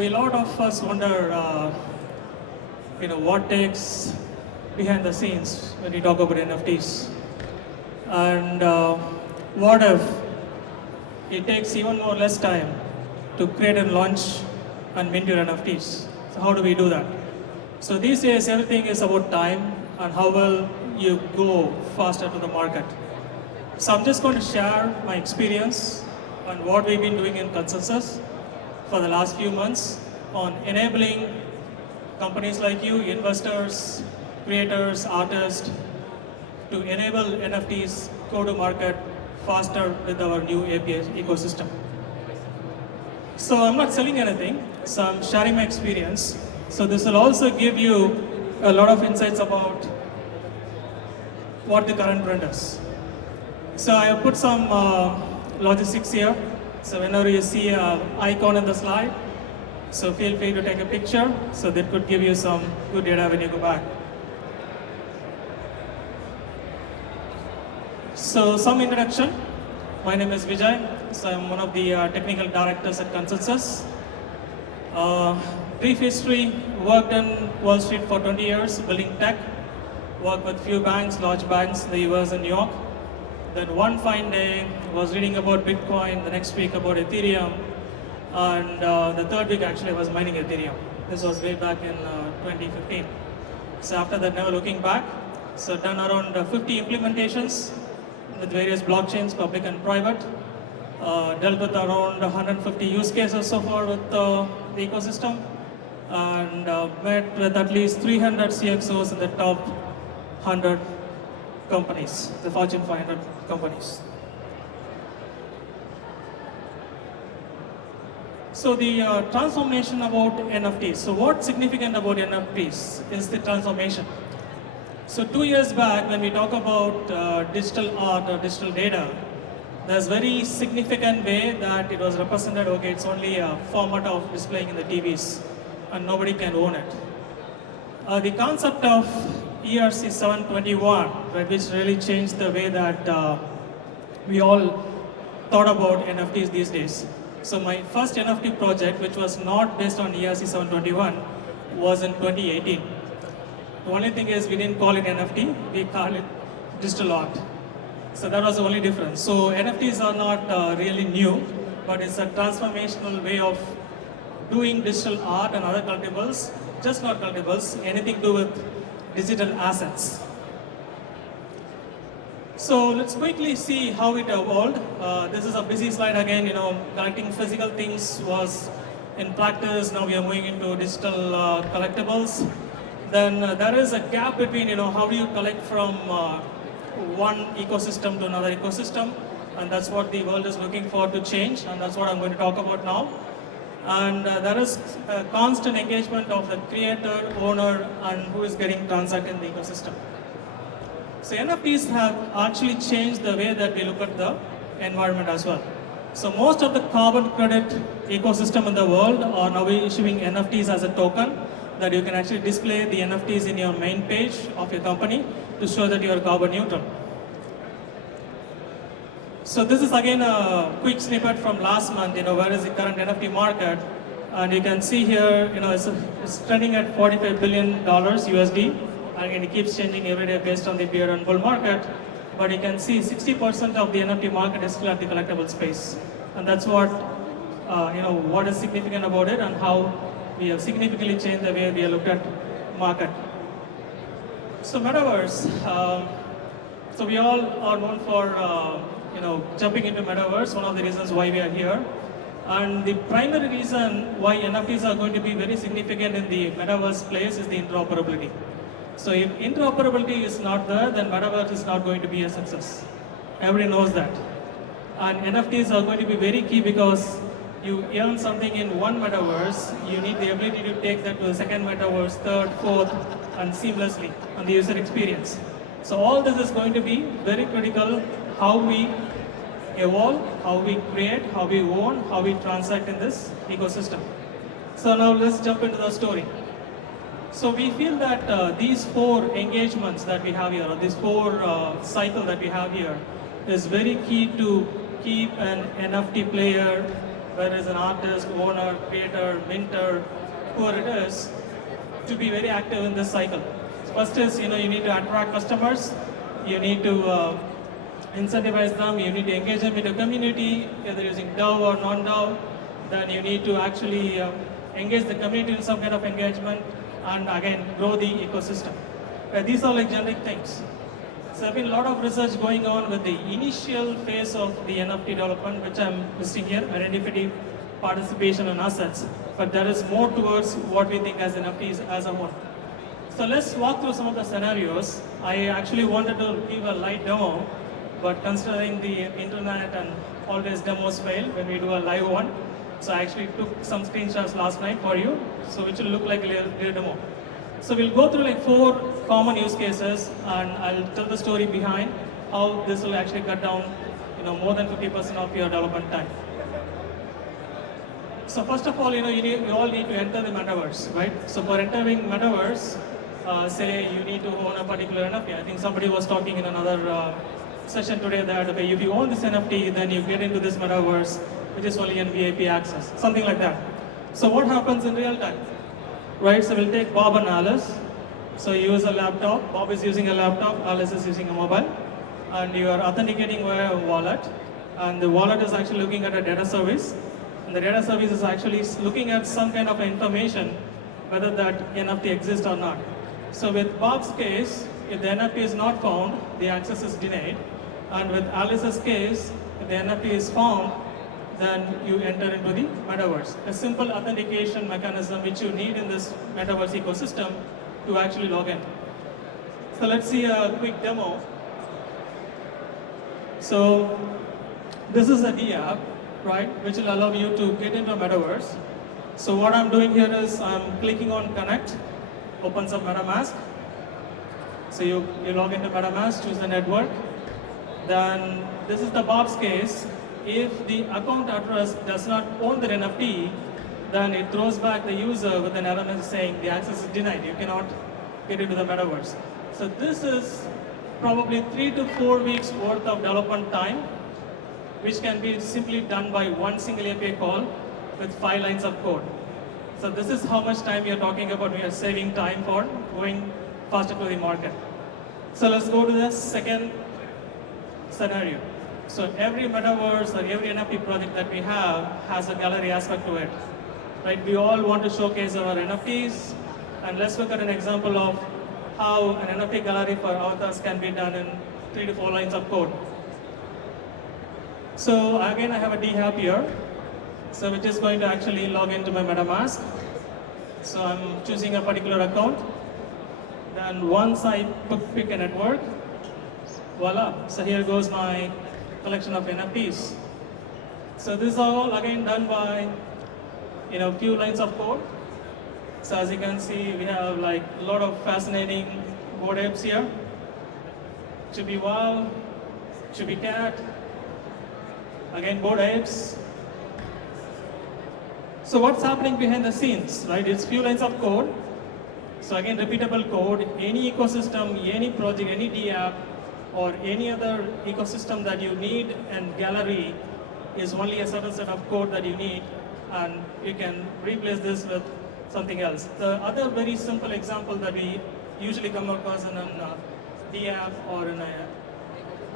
a lot of us wonder, what takes behind the scenes when we talk about NFTs. And what if it takes even more less time to create and launch and mint your NFTs? So how do we do that? So these days, everything is about time and how well you go faster to the market. So I'm just going to share my experience on what we've been doing in Consensys for the last few months on enabling companies like you, investors, creators, artists, to enable NFTs go to market faster with our new API ecosystem. So I'm not selling anything, so I'm sharing my experience. So this will also give you a lot of insights about what the current trend is. So I have put some logistics here. So whenever you see an icon in the slide, so feel free to take a picture. So that could give you some good data when you go back. So some introduction. My name is Vijay. So I'm one of the technical directors at Consensys. Brief history, worked in Wall Street for 20 years, building tech. Worked with few banks, large banks in the US and New York. Then one fine day, was reading about Bitcoin, the next week about Ethereum, and the third week actually I was mining Ethereum. This was way back in 2015. So after that, never looking back. So done around 50 implementations with various blockchains, public and private. Dealt with around 150 use cases so far with the ecosystem, and met with at least 300 CXOs in the top 100 companies, the Fortune 500 companies. So the transformation about NFTs. So what's significant about NFTs is the transformation. So 2 years back, when we talk about digital art or digital data, there's very significant way that it was represented, okay, it's only a format of displaying in the TVs and nobody can own it. The concept of ERC 721, right, which really changed the way that we all thought about NFTs these days. So my first NFT project, which was not based on ERC 721, was in 2018. The only thing is we didn't call it NFT, we call it digital art. So that was the only difference. So NFTs are not really new, but it's a transformational way of doing digital art and other collectibles, just not collectibles, anything to do with digital assets. So let's quickly see how it evolved. This is a busy slide again, collecting physical things was in practice, now we are moving into digital collectibles. Then there is a gap between, how do you collect from one ecosystem to another ecosystem, and that's what the world is looking for to change, and that's what I'm going to talk about now. And there is a constant engagement of the creator, owner, and who is getting transacted in the ecosystem. So NFTs have actually changed the way that we look at the environment as well. So most of the carbon credit ecosystem in the world are now issuing NFTs as a token that you can actually display the NFTs in your main page of your company to show that you are carbon neutral. So this is again a quick snippet from last month, where is the current NFT market. And you can see here, it's trending at $45 billion USD. Again, it keeps changing every day based on the bear and bull market. But you can see 60% of the NFT market is still at the collectible space. And that's what, what is significant about it and how we have significantly changed the way we look at market. So Metaverse, so we all are known for, jumping into Metaverse, one of the reasons why we are here. And the primary reason why NFTs are going to be very significant in the Metaverse place is the interoperability. So if interoperability is not there, then Metaverse is not going to be a success. Everybody knows that. And NFTs are going to be very key because you earn something in one Metaverse, you need the ability to take that to the second Metaverse, third, fourth, and seamlessly on the user experience. So all this is going to be very critical, how we evolve, how we create, how we own, how we transact in this ecosystem. So now let's jump into the story. So we feel that these 4 engagements that we have here, or this 4 cycle that we have here, is very key to keep an NFT player whether it's an artist, owner, creator, minter, whoever it is, to be very active in this cycle. First is, you need to attract customers, you need to incentivize them, you need to engage them in the community, either using DAO or non-DAO. Then you need to actually engage the community in some kind of engagement, and again, grow the ecosystem. These are like generic things. So there has been a lot of research going on with the initial phase of the NFT development, which I'm listing here, identity, participation, and assets. But there is more towards what we think as NFTs as a whole. So let's walk through some of the scenarios. I actually wanted to give a light demo, but considering the internet and always demos fail when we do a live one, so I actually took some screenshots last night for you, so which will look like a real demo. So we'll go through like 4 common use cases, and I'll tell the story behind how this will actually cut down, more than 50% of your development time. So first of all, you all need to enter the metaverse, right? So for entering metaverse, say you need to own a particular NFT. I think somebody was talking in another session today that okay, if you own this NFT, then you get into this metaverse, which is only in VIP access, something like that. So what happens in real time? Right, so we'll take Bob and Alice. So you use a laptop, Bob is using a laptop, Alice is using a mobile, and you are authenticating via a wallet, and the wallet is actually looking at a data service, and the data service is actually looking at some kind of information, whether that NFT exists or not. So with Bob's case, if the NFT is not found, the access is denied, and with Alice's case, if the NFT is found, then you enter into the metaverse. A simple authentication mechanism which you need in this metaverse ecosystem to actually log in. So let's see a quick demo. So this is a D app, right, which will allow you to get into a metaverse. So what I'm doing here is I'm clicking on connect, opens up MetaMask. So you log into MetaMask, choose the network. Then this is the Bob's case. If the account address does not own the NFT, then it throws back the user with an error message saying the access is denied, you cannot get into the metaverse. So this is probably 3 to 4 weeks worth of development time, which can be simply done by one single API call with 5 lines of code. So this is how much time we are talking about. We are saving time for going faster to the market. So let's go to the second scenario. So every metaverse or every NFT project that we have has a gallery aspect to it. Right? We all want to showcase our NFTs, and let's look at an example of how an NFT gallery for avatars can be done in 3 to 4 lines of code. So again, I have a D app here, so which is going to actually log into my MetaMask. So I'm choosing a particular account. Then once I pick a network, voila. So here goes my collection of NFTs. So this is all again done by few lines of code. So as you can see, we have like a lot of fascinating board apes here. Chibi Wow, Chibi Cat, again board apes. So what's happening behind the scenes, right? It's few lines of code. So again, repeatable code. Any ecosystem, any project, any D app, or any other ecosystem that you need and gallery is only a certain set of code that you need, and you can replace this with something else. The other very simple example that we usually come across in an D app or in an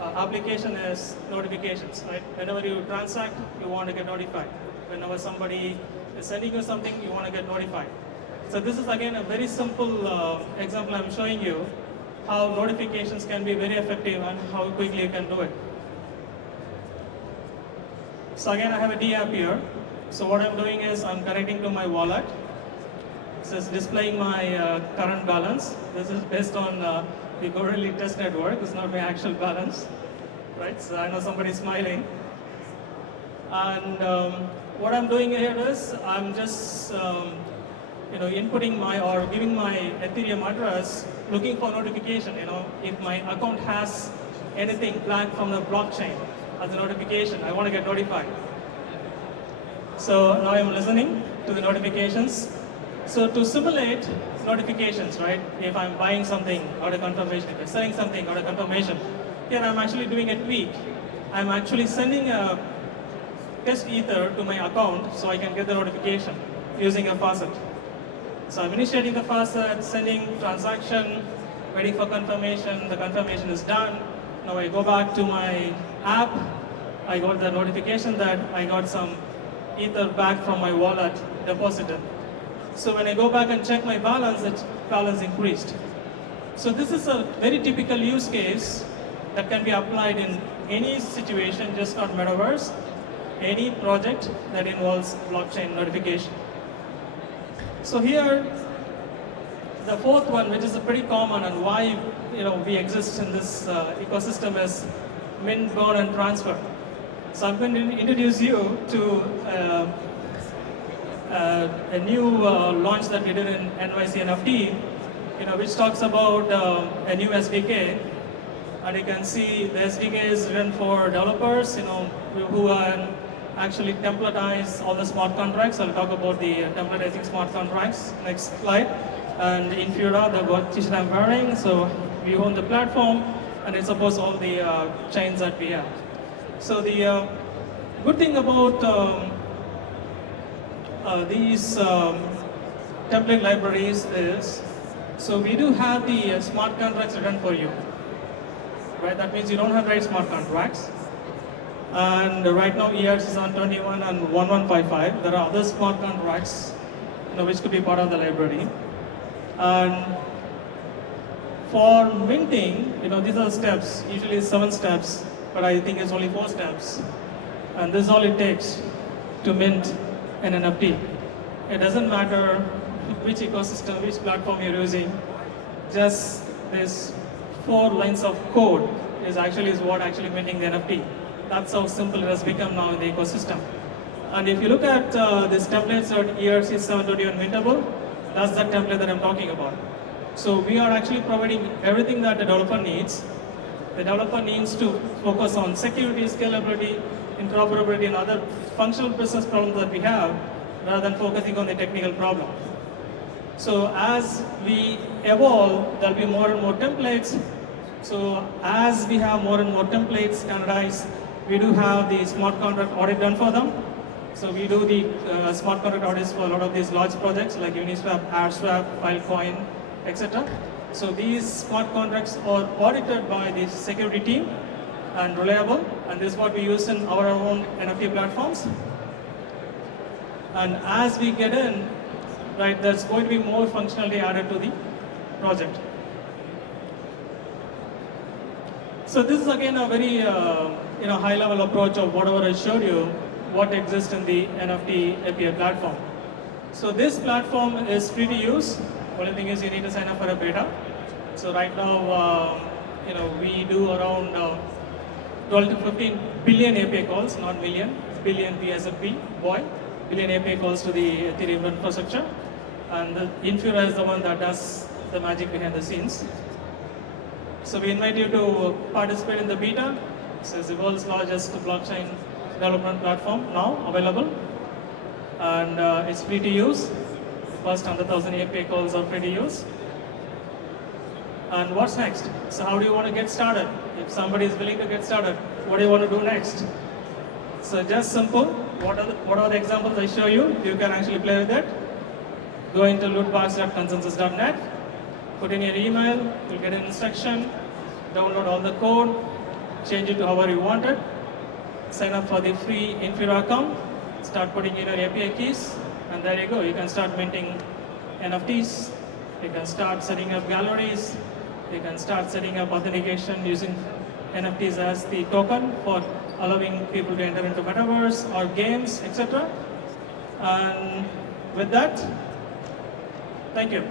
application is notifications, right? Whenever you transact, you want to get notified. Whenever somebody is sending you something, you want to get notified. So this is again a very simple example I'm showing you, how notifications can be very effective and how quickly you can do it. So again, I have a D app here. So what I'm doing is I'm connecting to my wallet. So it's displaying my current balance. This is based on the Gorilla test network. It's not my actual balance, right? So I know somebody's smiling. And what I'm doing here is I'm just inputting my or giving my Ethereum address, looking for notification. If my account has anything flagged from the blockchain as a notification, I want to get notified. So now I'm listening to the notifications. So to simulate notifications, right? If I'm buying something, got a confirmation. If I'm selling something, got a confirmation. Here I'm actually doing a tweak. I'm actually sending a test Ether to my account so I can get the notification using a faucet. So I'm initiating the faucet, sending transaction, waiting for confirmation. The confirmation is done. Now I go back to my app. I got the notification that I got some Ether back from my wallet deposited. So when I go back and check my balance, the balance increased. So this is a very typical use case that can be applied in any situation, just not Metaverse, any project that involves blockchain notification. So here, the fourth one, which is pretty common and why we exist in this ecosystem, is MinBurn and transfer. So I'm going to introduce you to a new launch that we did in NYC NFT, which talks about a new SDK. And you can see the SDK is written for developers, who actually templatize all the smart contracts. I'll talk about the templatizing smart contracts next slide. And in Fura, the t-shirt I'm wearing, so we own the platform, and it supports all the chains that we have. So the good thing about these template libraries is, so we do have the smart contracts written for you. Right? That means you don't have to write smart contracts. And right now ERC is on 21 and 1155. There are other smart contracts which could be part of the library. And for minting, these are steps, usually 7 steps, but I think it's only 4 steps. And this is all it takes to mint an NFT. It doesn't matter which ecosystem, which platform you're using, just this 4 lines of code is what actually minting the NFT. That's how simple it has become now in the ecosystem. And if you look at this template cert ERC 721 mintable, that's the template that I'm talking about. So we are actually providing everything that the developer needs. The developer needs to focus on security, scalability, interoperability, and other functional business problems that we have, rather than focusing on the technical problem. So as we evolve, there'll be more and more templates. So as we have more and more templates standardized, we do have the smart contract audit done for them. So we do the smart contract audits for a lot of these large projects like Uniswap, AirSwap, Filecoin, etc. So these smart contracts are audited by the security team and reliable, and this is what we use in our own NFT platforms. And as we get in, right, there's going to be more functionality added to the project. So this is again a very high-level approach of whatever I showed you, what exists in the NFT API platform. So this platform is free to use. Only thing is you need to sign up for a beta. So right now, we do around 12 to 15 billion API calls, not million, billion P as a P, boy, billion API calls to the Ethereum infrastructure. And the Infura is the one that does the magic behind the scenes. So we invite you to participate in the beta. So it's the world's largest blockchain development platform now available. And it's free to use. The first 100,000 API calls are free to use. And what's next? So how do you want to get started? If somebody is willing to get started, what do you want to do next? So just simple. What are the examples I show you? You can actually play with it. Go into lootbox.consensys.net. Put in your email, you'll get an instruction, download all the code, change it to however you want it, sign up for the free Infura account, start putting in your API keys, and there you go. You can start minting NFTs, you can start setting up galleries, you can start setting up authentication using NFTs as the token for allowing people to enter into Metaverse or games, etc. And with that, thank you.